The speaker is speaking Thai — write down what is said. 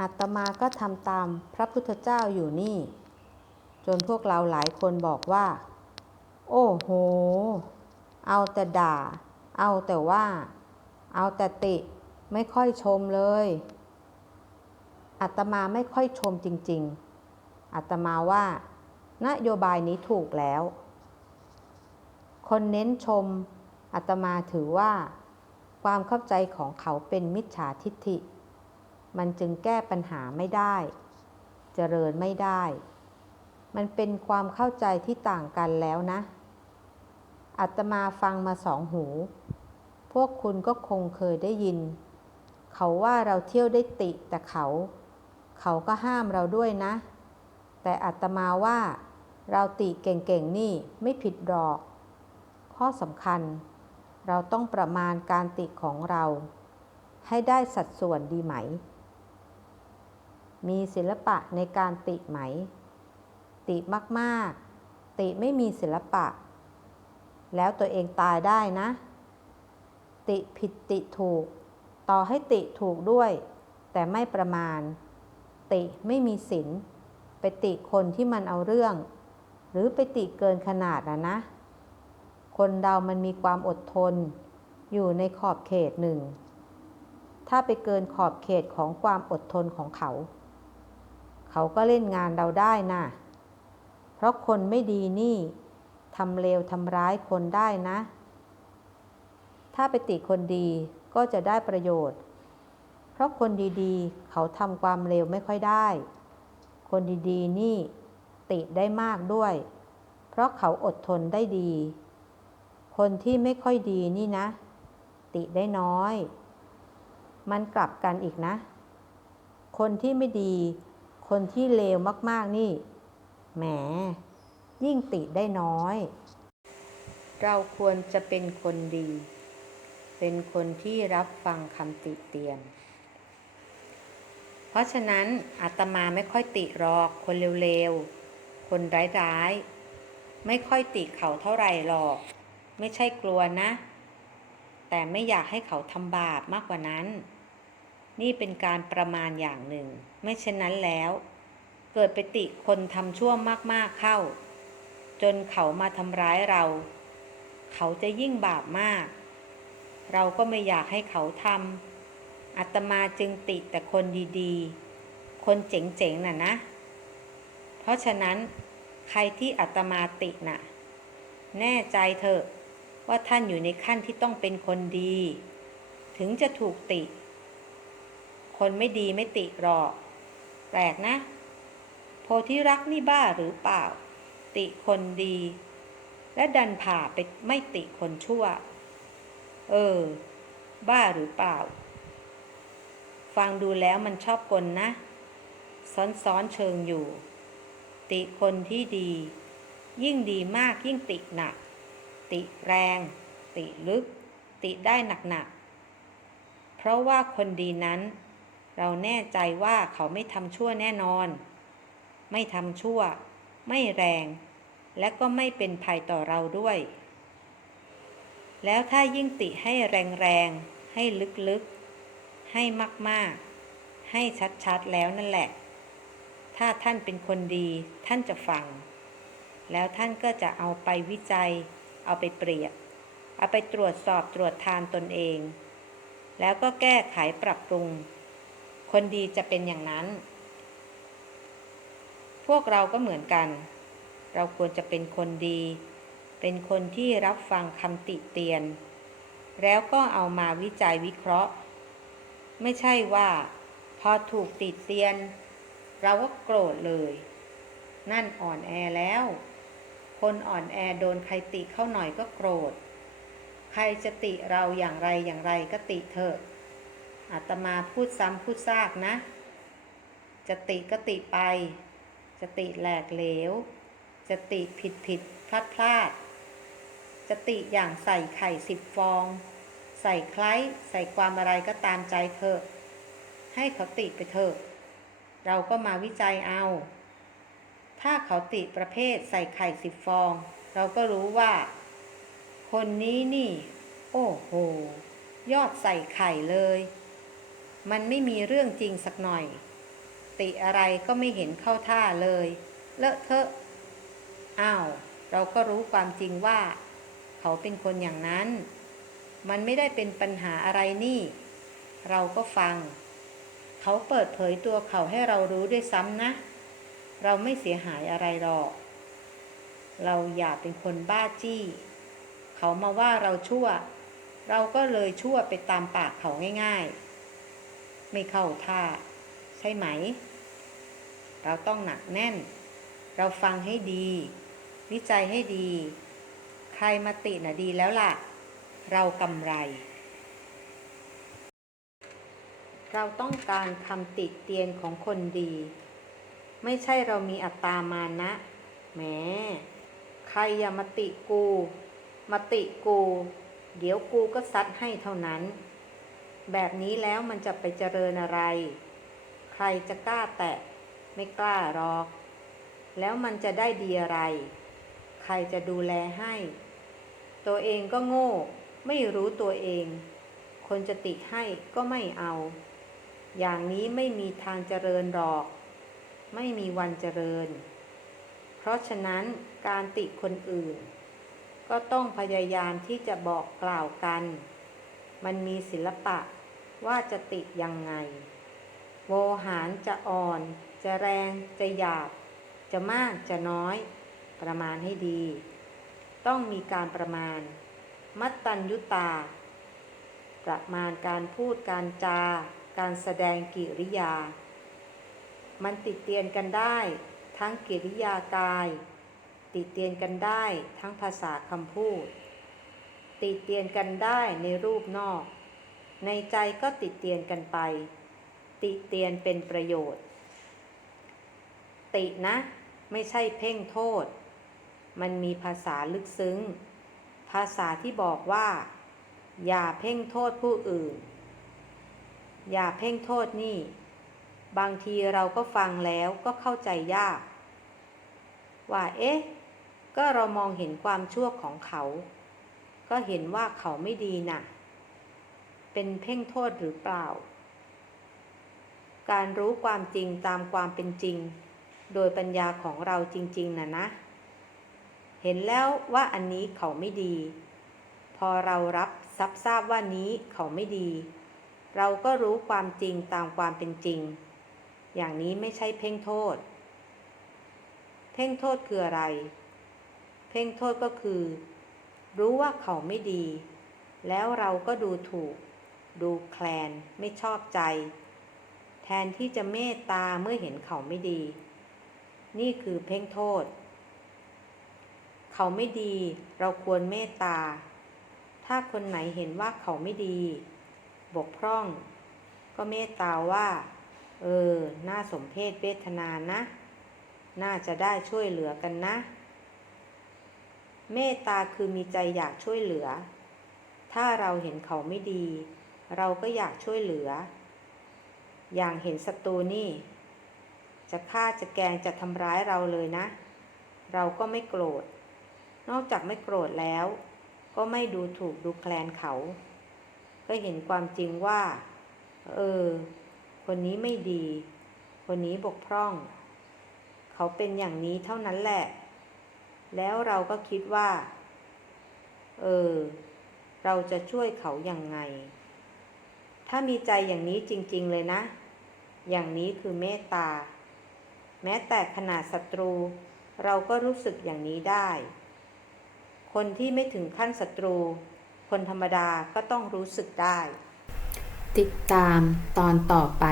อาตมาก็ทำตามพระพุทธเจ้าอยู่นี่ จนพวกเราหลายคนบอกว่า โอ้โห เอาแต่ด่า เอาแต่ว่า เอาแต่ติไม่ค่อยชมเลยอาตมาไม่ค่อยชมจริง ๆอาตมาว่า นโยบายนี้ถูกแล้ว คนเน้นชมอาตมาถือว่า ความเข้าใจของเขาเป็นมิจฉาทิฏฐิ มันจึงแก้ปัญหาไม่ได้ เจริญไม่ได้ มันเป็นความเข้าใจที่ต่างกันแล้วนะอาตมาฟังมาสองหู พวกคุณก็คงเคยได้ยิน เขาว่าเราเที่ยวได้ติแต่เขา เขาก็ห้ามเราด้วยนะ แต่อาตมาว่าเราติเก่งๆนี่ไม่ผิดหรอก ข้อสำคัญ เราต้องประมาณการติของเรา ให้ได้สัดส่วนดีไหม มีศิลปะในการติไหม ติมากๆ ติไม่มีศิลปะ แล้วตัวเองตายได้นะ ติผิดติถูก ต่อให้ติถูกด้วย แต่ไม่ประมาณ ติไม่มีศีลไปติคนที่มันเอาเรื่อง หรือไปติเกินขนาดนะนะ คนเรามันมีความอดทน อยู่ในขอบเขตหนึ่ง ถ้าไปเกินขอบเขตของความอดทนของเขา เขาก็เล่นงานเราได้นะเพราะคนไม่ดีนี่ทำเลวทำร้ายคนได้นะ ถ้าไปติคนดีก็จะได้ประโยชน์ เพราะคนดีๆ เขาทำความเลวไม่ค่อยได้ คนดีๆนี่ติได้มากด้วย เพราะเขาอดทนได้ดี คนที่ไม่ค่อยดีนี่นะ ติได้น้อย มันกลับกันอีกนะ คนที่ไม่ดี คนที่เลวมาก ๆ นี่ แหม ยิ่งติได้น้อย เราควรจะเป็นคนดี เป็นคนที่รับฟังคำติเตียน เพราะฉะนั้นอาตมาไม่ค่อยติหรอก คนเร็วๆ คนร้ายๆ ไม่ค่อยติเขาเท่าไหร่หรอก ไม่ใช่กลัวนะ แต่ไม่อยากให้เขาทำบาปมากกว่านั้น นี่เป็นการประมาณอย่างหนึ่ง ไม่เช่นนั้นแล้ว เกิดไปติคนทำชั่วมากๆเข้า จนเขามาทำร้ายเรา เขาจะยิ่งบาปมาก เราก็ไม่อยากให้เขาทำอาตมาจึงติแต่คนดีๆ คนเจ๋งๆน่ะนะ เพราะฉะนั้นใครที่อาตมาติน่ะ แน่ใจเถอะว่าท่านอยู่ในขั้นที่ต้องเป็นคนดี ถึงจะถูกติ คนไม่ดีไม่ติหรอก แปลกนะ โพธิรักนี่บ้าหรือเปล่า ติคนดี และดันผ่าไปไม่ติคนชั่ว เออ บ้าหรือเปล่า ฟังดูแล้วมันชอบกลนะซ้อนๆเชิงอยู่ ติคนที่ดี ยิ่งดีมากยิ่งติหนัก ติแรง ติลึก ติได้หนักๆเพราะว่าคนดีนั้น เราแน่ใจว่าเขาไม่ทำชั่วแน่นอน ไม่ทำชั่ว ไม่แรง และก็ไม่เป็นภัยต่อเราด้วย แล้วถ้ายิ่งติให้แรงๆ ให้ลึกๆ ให้มากๆ ให้ชัดๆ แล้วนั่นแหละ ถ้าท่านเป็นคนดีท่านจะฟัง แล้วท่านก็จะเอาไปวิจัย เอาไปเปรียบ เอาไปตรวจสอบตรวจทานตนเอง แล้วก็แก้ไขปรับปรุง คนดีจะเป็นอย่างนั้น พวกเราก็เหมือนกัน เราควรจะเป็นคนดี เป็นคนที่รับฟังคำติเตียน แล้วก็เอามาวิจัยวิเคราะห์ ไม่ใช่ว่า พอถูกติเตียน เราก็โกรธเลย นั่นอ่อนแอแล้ว คนอ่อนแอโดนใครติเข้าหน่อยก็โกรธ ใครจะติเราอย่างไรอย่างไรก็ติเถอะ อาตมาพูดซ้ำพูดซากนะ จะติก็ติไป จะติแหลกเหลว จะติผิดผิดพลาดพลาด จะติอย่างใส่ไข่สิบฟอง ใส่คล้ายใส่ความอะไรก็ตามใจเถอะให้เขาติไปเถอะ เราก็มาวิจัยเอา ถ้าเขาติประเภทใส่ไข่สิบฟอง เราก็รู้ว่า คนนี้นี่ โอ้โห ยอดใส่ไข่เลย มันไม่มีเรื่องจริงสักหน่อย ติอะไรก็ไม่เห็นเข้าท่าเลย เลอะเทอะ อ้าว เราก็รู้ความจริงว่า เขาเป็นคนอย่างนั้น มันไม่ได้เป็นปัญหาอะไรนี่ เราก็ฟัง เขาเปิดเผยตัวเขาให้เรารู้ด้วยซ้ำนะ เราไม่เสียหายอะไรหรอก เราอย่าเป็นคนบ้าจี้ เขามาว่าเราชั่ว เราก็เลยชั่วไปตามปากเขาง่าย ๆ ไม่เข้าท่า ใช่ไหม เราต้องหนักแน่น เราฟังให้ดี วิจัยให้ดี ใครมาติน่ะดีแล้วล่ะ เรากำไร เราต้องการคำติเตียนของคนดี ไม่ใช่เรามีอัตตามานะแหมใครอย่ามาติกู มาติกู เดี๋ยวกูก็ซัดให้เท่านั้น แบบนี้แล้วมันจะไปเจริญอะไร ใครจะกล้าแตะ ไม่กล้าหรอก แล้วมันจะได้ดีอะไร ใครจะดูแลให้ ตัวเองก็โง่ ไม่รู้ตัวเอง คนจะติให้ก็ไม่เอา อย่างนี้ไม่มีทางเจริญหรอก ไม่มีวันเจริญ เพราะฉะนั้นการติคนอื่น ก็ต้องพยายามที่จะบอกกล่าวกันมันมีศิลปะ ว่าจะติยังไง โวหารจะอ่อน จะแรง จะหยาบ จะมากจะน้อย ประมาณให้ดี ต้องมีการประมาณ มัตตัญยุตา ประมาณการพูดการจา การแสดงกิริยา มันติดเตียนกันได้ ทั้งกิริยากาย ติดเตียนกันได้ทั้งภาษาคำพูด ติดเตียนกันได้ในรูปนอก ในใจก็ติเตียนกันไป ติเตียนเป็นประโยชน์ ตินะ ไม่ใช่เพ่งโทษ มันมีภาษาลึกซึ้ง ภาษาที่บอกว่า อย่าเพ่งโทษผู้อื่น อย่าเพ่งโทษนี่ บางทีเราก็ฟังแล้วก็เข้าใจยาก ว่าเอ๊ะ ก็เรามองเห็นความชั่วของเขา ก็เห็นว่าเขาไม่ดีน่ะ เป็นเพ่งโทษหรือเปล่า การรู้ความจริงตามความเป็นจริง โดยปัญญาของเราจริง ๆนะนะ เห็นแล้วว่าอันนี้เขาไม่ดี พอเรารับซับทราบว่านี้เขาไม่ดี เราก็รู้ความจริงตามความเป็นจริง อย่างนี้ไม่ใช่เพ่งโทษ เพ่งโทษคืออะไร เพ่งโทษก็คือ รู้ว่าเขาไม่ดีแล้วเราก็ดูถูก ดูแคลนไม่ชอบใจ แทนที่จะเมตตาเมื่อเห็นเขาไม่ดี นี่คือเพ่งโทษ เขาไม่ดีเราควรเมตตา ถ้าคนไหนเห็นว่าเขาไม่ดี บกพร่อง ก็เมตตาว่า เออ น่าสมเพศเวทนานะ น่าจะได้ช่วยเหลือกันนะ เมตตาคือมีใจอยากช่วยเหลือถ้าเราเห็นเขาไม่ดี เราก็อยากช่วยเหลือ อย่างเห็นศัตรูนี่ จะฆ่าจะแกงจะทำร้ายเราเลยนะ เราก็ไม่โกรธ นอกจากไม่โกรธแล้ว ก็ไม่ดูถูกดูแคลนเขา ก็เห็นความจริงว่า เออ คนนี้ไม่ดี คนนี้บกพร่อง เขาเป็นอย่างนี้เท่านั้นแหละ แล้วเราก็คิดว่า เออ เราจะช่วยเขาอย่างไง ถ้ามีใจอย่างนี้จริงๆเลยนะ อย่างนี้คือเมตตา แม้แต่ขนาดศัตรู เราก็รู้สึกอย่างนี้ได้ คนที่ไม่ถึงขั้นศัตรู คนธรรมดาก็ต้องรู้สึกได้ ติดตามตอนต่อไป